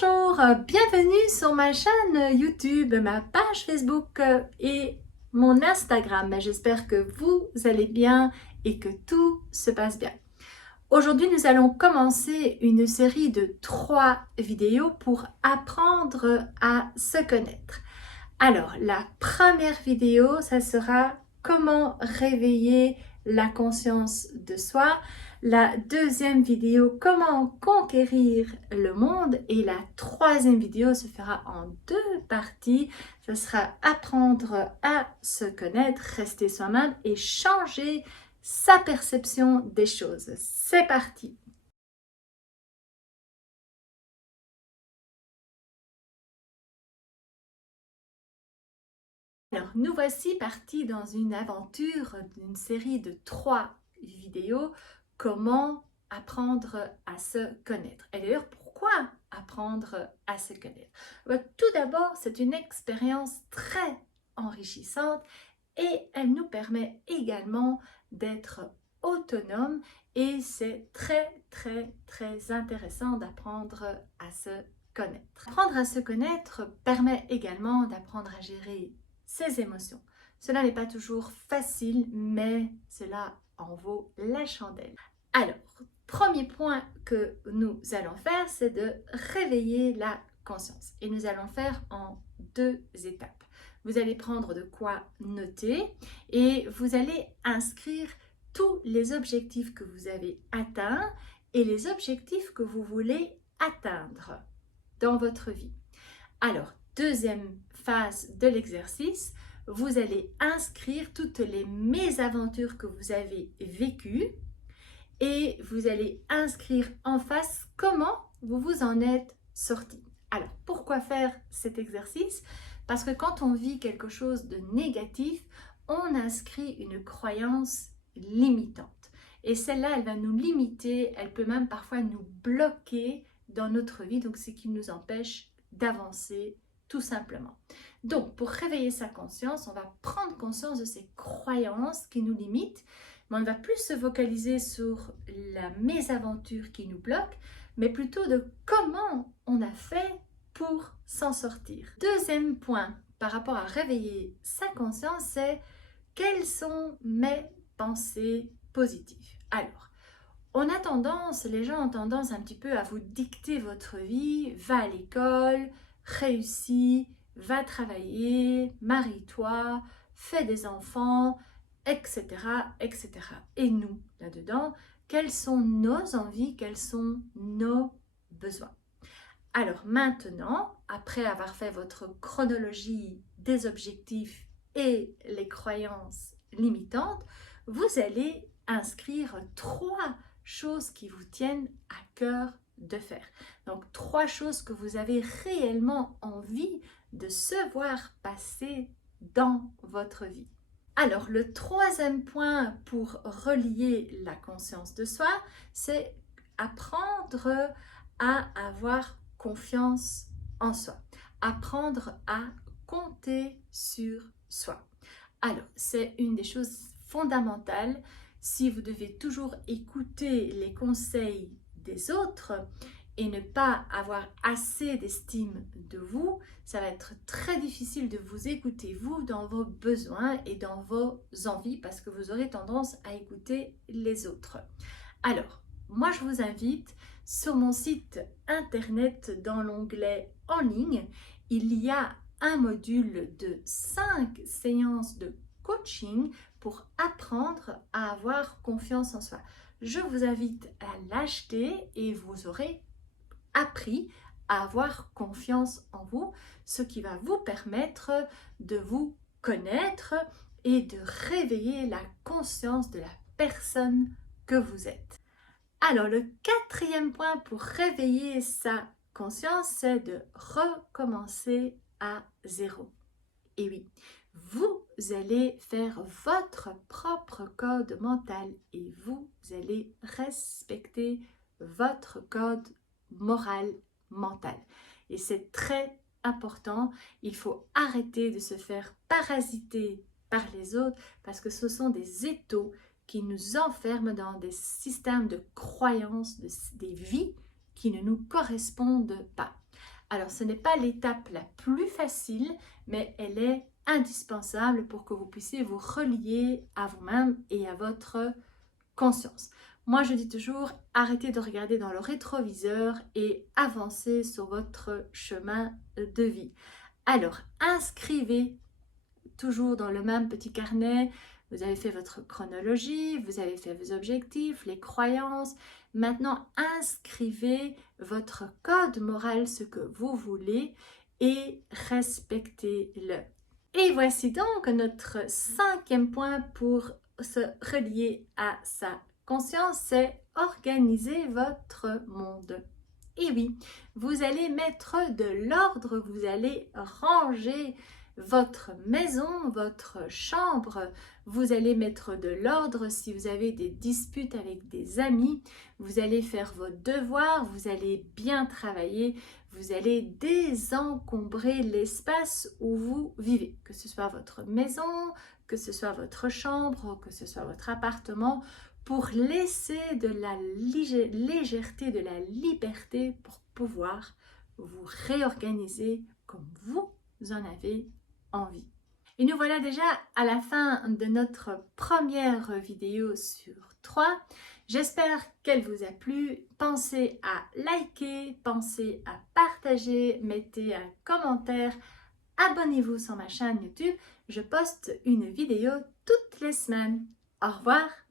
Bonjour, bienvenue sur ma chaîne YouTube, ma page Facebook et mon Instagram. J'espère que vous allez bien et que tout se passe bien. Aujourd'hui, nous allons commencer une série de 3 vidéos pour apprendre à se connaître. Alors, la première vidéo, ça sera comment réveiller la conscience de soi. La deuxième vidéo, comment conquérir le monde. Et la troisième vidéo se fera en 2 parties. Ce sera apprendre à se connaître, rester soi-même et changer sa perception des choses. C'est parti! Alors, nous voici partis dans une aventure d'une série de 3 vidéos, comment apprendre à se connaître. Et d'ailleurs, pourquoi apprendre à se connaître? Tout d'abord, c'est une expérience très enrichissante et elle nous permet également d'être autonome et c'est très intéressant d'apprendre à se connaître. Apprendre à se connaître permet également d'apprendre à gérer ses émotions. Cela n'est pas toujours facile, mais cela en vaut la chandelle. Alors, premier point que nous allons faire, c'est de réveiller la conscience. Et nous allons faire en 2 étapes. Vous allez prendre de quoi noter et vous allez inscrire tous les objectifs que vous avez atteints et les objectifs que vous voulez atteindre dans votre vie. Alors, deuxième phase de l'exercice, vous allez inscrire toutes les mésaventures que vous avez vécues et vous allez inscrire en face comment vous vous en êtes sorti. Alors, pourquoi faire cet exercice? Parce que quand on vit quelque chose de négatif, on inscrit une croyance limitante. Et celle-là, elle va nous limiter, elle peut même parfois nous bloquer dans notre vie, donc c'est qui nous empêche d'avancer tout simplement. Donc, pour réveiller sa conscience, on va prendre conscience de ces croyances qui nous limitent, mais on ne va plus se focaliser sur la mésaventure qui nous bloque, mais plutôt de comment on a fait pour s'en sortir. Deuxième point par rapport à réveiller sa conscience, c'est quelles sont mes pensées positives. Alors, les gens ont tendance un petit peu à vous dicter votre vie, va à l'école, réussis, va travailler, marie-toi, fais des enfants, etc., etc. Et nous, là-dedans, quelles sont nos envies, quels sont nos besoins? Alors maintenant, après avoir fait votre chronologie des objectifs et les croyances limitantes, vous allez inscrire 3 choses qui vous tiennent à cœur de faire. Donc 3 choses que vous avez réellement envie de se voir passer dans votre vie. Alors le troisième point pour relier la conscience de soi, c'est apprendre à avoir confiance en soi, apprendre à compter sur soi. Alors, c'est une des choses fondamentales. Si vous devez toujours écouter les conseils des autres et ne pas avoir assez d'estime de vous, ça va être très difficile de vous écouter vous dans vos besoins et dans vos envies parce que vous aurez tendance à écouter les autres. Alors, moi je vous invite sur mon site internet dans l'onglet en ligne, il y a un module de 5 séances de coaching pour apprendre à avoir confiance en soi. Je vous invite à l'acheter et vous aurez appris à avoir confiance en vous, ce qui va vous permettre de vous connaître et de réveiller la conscience de la personne que vous êtes. Alors, le 4e point pour réveiller sa conscience, c'est de recommencer à 0. Et oui, vous allez faire votre propre code mental et vous allez respecter votre code moral mental. Et c'est très important, il faut arrêter de se faire parasiter par les autres parce que ce sont des étaux qui nous enferment dans des systèmes de croyances, des vies qui ne nous correspondent pas. Alors, ce n'est pas l'étape la plus facile, mais elle est indispensable pour que vous puissiez vous relier à vous-même et à votre conscience. Moi, je dis toujours, arrêtez de regarder dans le rétroviseur et avancez sur votre chemin de vie. Alors, inscrivez toujours dans le même petit carnet. Vous avez fait votre chronologie, vous avez fait vos objectifs, les croyances. Maintenant, inscrivez votre code moral, ce que vous voulez, et respectez-le. Et voici donc notre 5e point pour se relier à sa conscience, c'est organiser votre monde. Et oui, vous allez mettre de l'ordre, vous allez ranger votre maison, votre chambre, vous allez mettre de l'ordre si vous avez des disputes avec des amis, vous allez faire vos devoirs, vous allez bien travailler, vous allez désencombrer l'espace où vous vivez, que ce soit votre maison, que ce soit votre chambre, que ce soit votre appartement, pour laisser de la légèreté, de la liberté pour pouvoir vous réorganiser comme vous en avez envie. Et nous voilà déjà à la fin de notre première vidéo sur 3. J'espère qu'elle vous a plu. Pensez à liker, pensez à partager, mettez un commentaire, abonnez-vous sur ma chaîne YouTube. Je poste une vidéo toutes les semaines. Au revoir!